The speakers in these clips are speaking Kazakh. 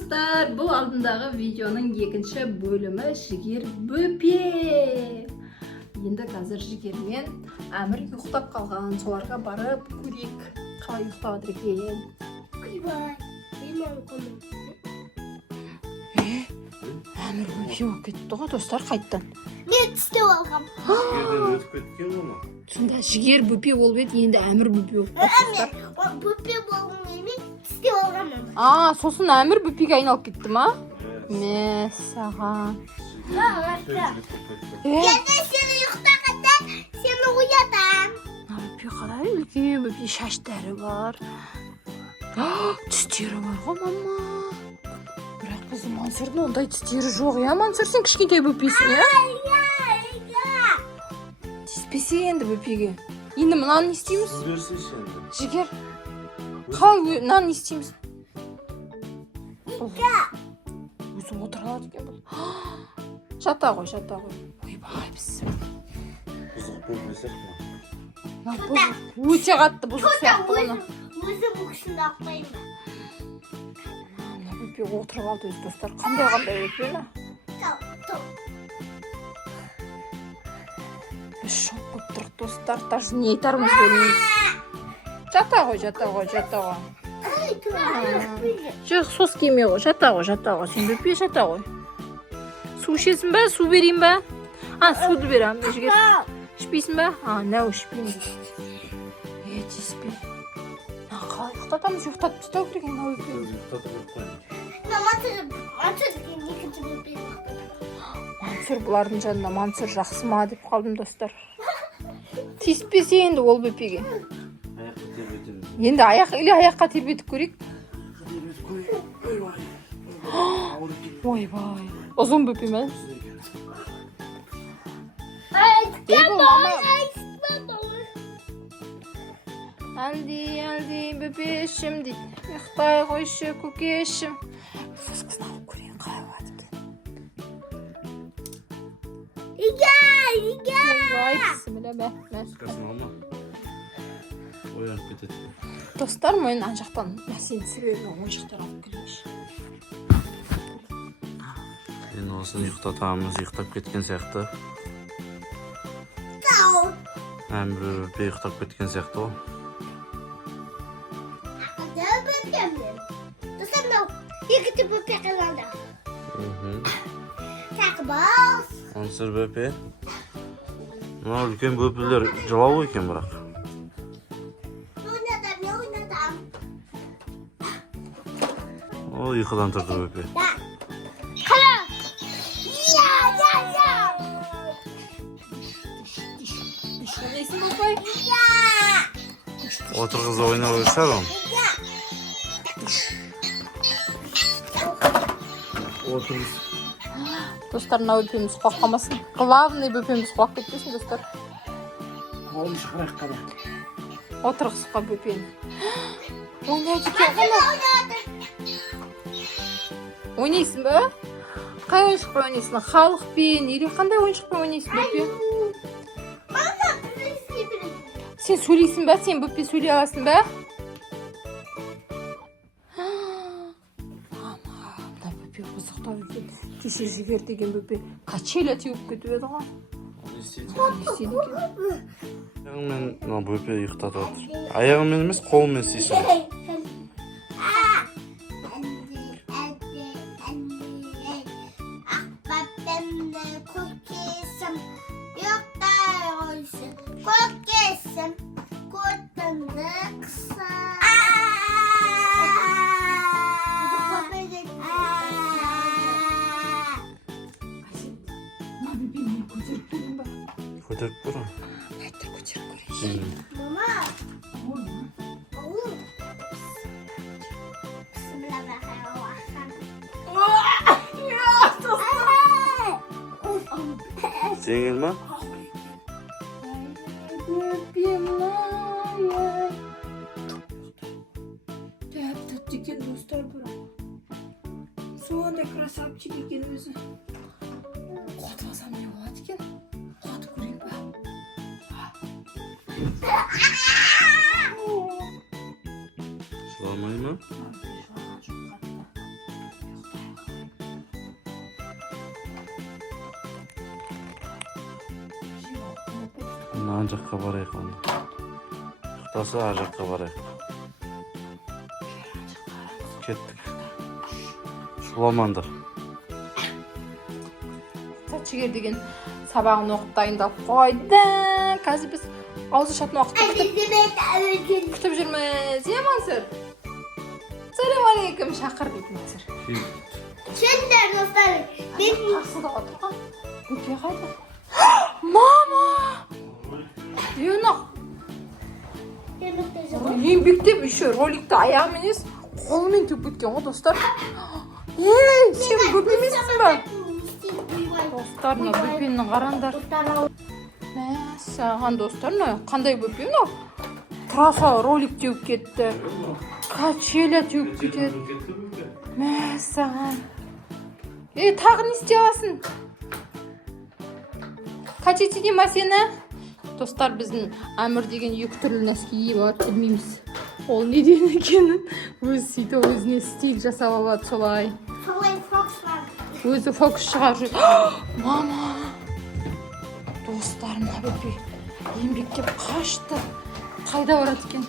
достар, бұл алдындағы видеоның екінші бөлімі жігер бөпе. Енді қазір жігермен әмір ұйықтап қалған, соларға барып көрейік, қалай ұйықтап жатыр екен. Әмір бөпе болып кетті ғой достар, қайттан. Мен істеп алғам. Жігерден өтіп кеткен ғой. Сонда жігер бөпе болып еді, енді әмір бөпе болып кетті. Бөпе болғым мен істеп алғам. Сосын әмір бөпеге айналып кетті ма? Мә, саған. Енді сені ұйықтағанда сені оятам. Бөпе қалай үлкен, бөпе шаштары бар. Түстері бар ғой, мама. Бірақ біздің Мансұрдың ондай түстері жоқ, я? Мансұр, сен кішкентай бөпесің, я? Тиіспесе енді бөпеге. Енді мынаны не істейміз? Су берсейші енді. Жігер, қалай мынаны не істейміз? Өзі отыра алады екен бұл. Жата ғой. Ойбай, бісім. Бұзық бөпесек ма? Өте қатты бұзық сияқты оны. Өзі бұқшында ақпаймын. Мына бөпе отырып алды өз достар. Қандай бөпе ма? Біз шоқ көп тұрық достар. Даже не айтарымыз білмейміз. Жата ғой. Жоқ, сос кеме ғой. Жата ғой. Сен бөпе жата ғой. Су ішесің бә? Су берейін бә? Суды берем. Ішпейсің бә? Нәу ішпеймін. Тиіспей. Қалай ұйықтатамыз? Ұйықтатып тастау керек екен бөпе. Ұйықтатып қойын. Мансұр деген екінші бөпе ұйықтады. Мансұр, бұлардың жанында Мансұр жақсы ма деп қалдым достар. Тиіспесе енді ол бөпеге. Аяққа тербетеміз. Енді аяққа тербетіп көрейік. Ойбай. Ұзын бөпе ме? Әлди, бөпешім дейді. Ұйықтай қойшы, көкешім. Соскасын алып көрейін, қалай болады екен. Ойбай, бісімілі бә. Соскасын алма. Оянып кетеді. Достар, мен ан жақтан мәсені себебі ойыншықтар алып келейінші. Енді осын ұйықтатамыз, ұйықтап кеткен сияқты. Әмір бөпе ұйықтап кеткен сияқты ғой. Екінші бөпе қалады. Тағы бас. Мансұр бөпе. Мына үлкен бөпелер жылау екен бірақ. Ойнадам. Ол ұйқыдан тұрды бөпе. Қара. Ойлайсың бөпай? Отырғызы ойнау өшер он. Отырғыз. Достар, мына бөпеміз құлап қалмасын. Главный бөпеміз құлап кетпесін, достар. Қолым шығарайық қара. Отырғызға бөпені. Ойнайды екен ғана. Ойнайсың ба? Қай ойыншықпен ойнайсың? Халықпен, или қандай ойыншықпен ойнайсың бөпе? Сен сөйлейсің ба? Сен бөпе сөйлей аласың ба? Мына бөпе қызықтау екен. Кеше жігер деген бөпе качеля теуіп кетіп еді ғой. Не істейді екен? Аяғымен мына бөпе ұйықтатып отыр. Аяғымен емес, қолымен істейсің. Көтеріп көрің. Көтеріп көрейін. Жеңіл ма? Бөпем ай. Тәп-тәтті екен достар бұра. Сондай красавчик екен өзі. Қуатып не болады екен? Қуатып көрейін ба? Жыламай ма? Ана жаққа барайық онда. Ұйықтаса ар жаққа барайық. Кеттік. Шуламаңдар. Жігер деген сабағын оқып дайындап қойды. Қазір біз ауыз ашатын уақытты күтіп жүрміз. Иә, Мансұр? Салам алейкум, шақыр дейді Мансұр. Şimdi dostlar ben Қарсыда отырған. Өте қайда? Мама! Ена, еңбектеп еще роликті аяғымен емес, қолымен төп кеткен ғой, достар. Ей, сен бөпе емессің ба? Достар, мына бөпені қараңдар. Мәссаған, достар, қандай бөпе мынау? Трасса ролик теуіп кетті. Качеля теуіп кетеді. Мәссаған. Тағы не істей аласың? Қачеті де ма сені? Достар, біздің әмір деген екі түрлі нәскиі бар, білмейміз. Ол неден екенін өзі сөйтіп өзіне стиль жасап алады солай. Өзі фокус шығарып жүр. Мама! Достар, мына бөпе еңбектеп қашты. Қайда барады екен?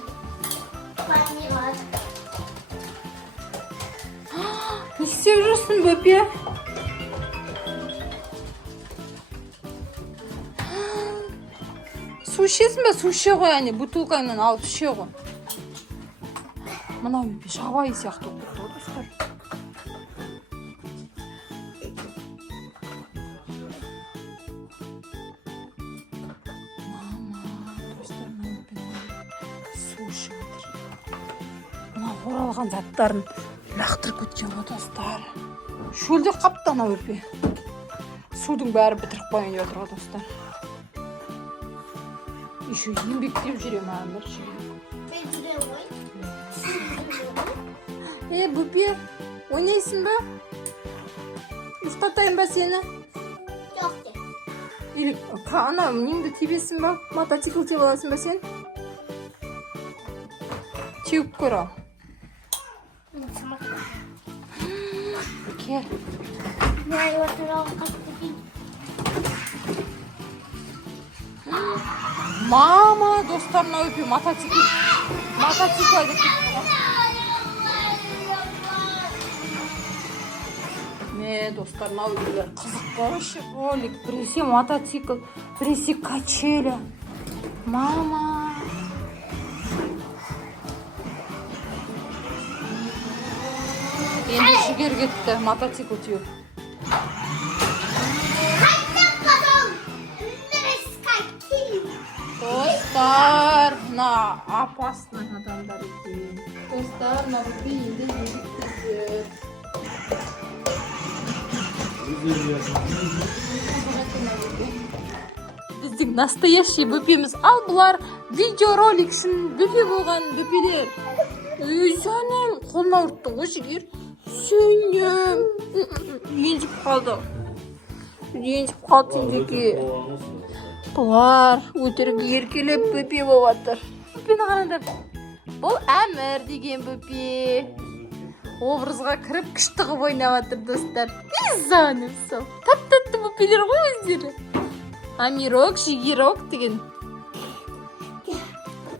Не істеп жүрсің, бөпе? Су ішесің бе? Су іше ғой, әне бутылкаңнан алып іше ғой. Мына бөпе жабайы сияқты болып кетті ғой, достар. Оралған заттарын лақтырып кеткен ғой, достар. Шөлде қапты ана бөпе. Судың бәрі бітіріп қойын деп отыр ғой, достар. Еще еңбектеп жүрем әмір. Бөпе, ойнайсың ба? Ұстатайын ба сені? Жоқ. Или ана немді тебесің ба? Мотоцикл теб аласың ба сен? Теуіп көр ал. Кел. Мама, достар, мына бөпе мотоцикл айдап кетті. Достар, мына бөпелер қызық баршы. Ролик, біресе мотоцикл, біресе качеля. Мама. Енді жігер кетті, мотоцикл теуіп. Достар, мына опасный адамдар екен. Достар, мына бөпе енді жүр. Біздің настоящий бөпеміз. Ал бұлар видеоролик үшін бөпе болған бөпелер. Сәнем, қолына ұрттың ғой, жігер. Сәнем. Ренжіп қалды. Сендеке. Бұлар өтірік еркелеп бөпе болып жатыр. Бөпені қараңдар. Бұл әмір деген бөпе. Образға кіріп күшті қып ойнап жатыр, достар. Сәнем сол. Тәп-тәтті бөпелер ғой өздері. Амирок, жігерок деген.